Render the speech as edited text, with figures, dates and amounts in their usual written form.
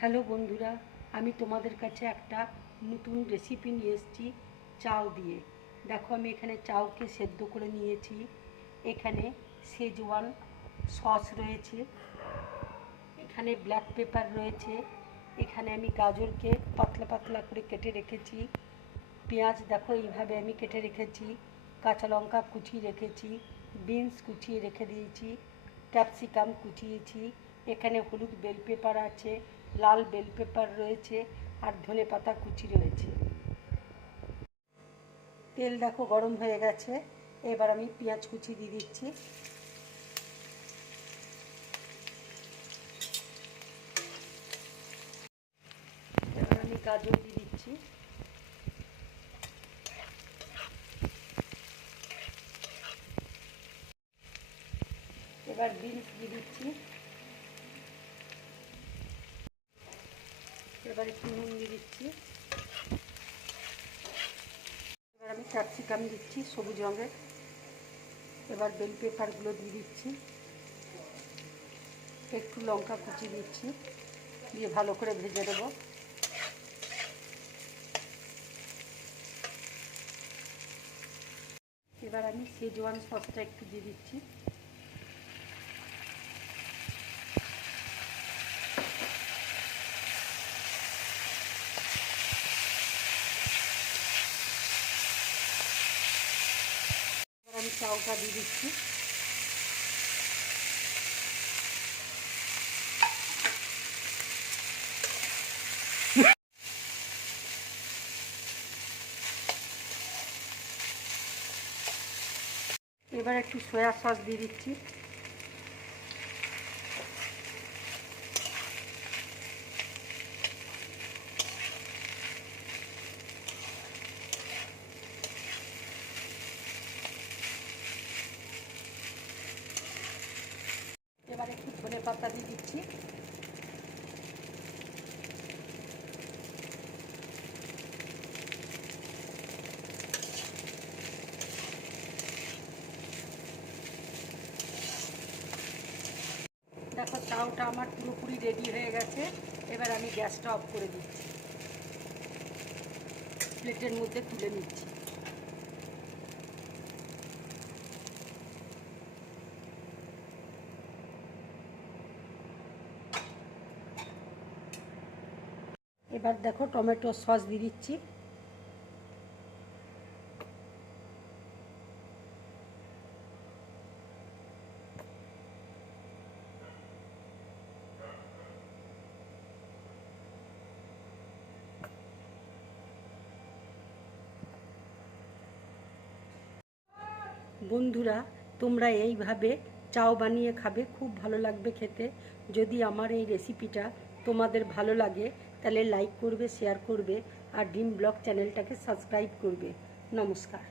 Hello বন্ধুরা, আমি তোমাদের কাছে একটা নতুন রেসিপি নিয়ে এসেছি চাউ দিয়ে। দেখো, আমি এখানে চাউকে সেদ্ধ করে নিয়েছি। এখানে শেজওয়ান সস রয়েছে, এখানে ব্ল্যাক পেপার রয়েছে, এখানে আমি গাজরকে পাতলা পাতলা করে কেটে রেখেছি। পেঁয়াজ দেখো এইভাবে আমি কেটে রেখেছি, কাঁচা লঙ্কা কুচিয়ে রেখেছি, বিনস কুচিয়ে রেখে দিয়েছি, ক্যাপসিকাম কুচিয়েছি। এখানে হলুদ বেল পেপার আছে, লাল বেল পেপার রয়েছে, আর ধনে পাতা কুচি রয়েছে। তেল দেখো গরম হয়ে গেছে, এবার আমি পেঁয়াজ কুচি দিয়ে দিচ্ছি। এবার আমি গাজর দিয়ে দিচ্ছি, এবার বিনস দিয়ে দিচ্ছি, এবার একটু নুন দিয়ে দিচ্ছি, এবার আমি ক্যাপসিকাম দিচ্ছি সবুজ রঙের, এবার বেল পেপারগুলো দিয়ে দিচ্ছি, একটু লঙ্কা কুচি দিচ্ছি, দিয়ে ভালো করে ভেজে দেবো। এবার আমি শেজওয়ান সসটা একটু দিয়ে দিচ্ছি, এবার আমি চাউটা দিয়ে দিচ্ছি, এবার একটু সয়া সস দিয়ে দিচ্ছি, এবার একটু ধনে পাতা দিয়ে দিচ্ছি, দেখো চাউটা আমার পুরোপুরি রেডি হয়ে গেছে। এবার আমি গ্যাসটা অফ করে দিচ্ছি, প্লেটের মধ্যে তুলে নিচ্ছি। এবার দেখো টমেটো সস দিয়ে দিচ্ছি, বন্ধুরা তোমরা এইভাবে চাউ বানিয়ে খাবে, খুব ভালো লাগবে খেতে। যদি আমার এই রেসিপিটা তোমাদের ভালো লাগে তাহলে লাইক করবে, শেয়ার করবে, আর ড্রিম ব্লগ চ্যানেলটাকে সাবস্ক্রাইব করবে। নমস্কার।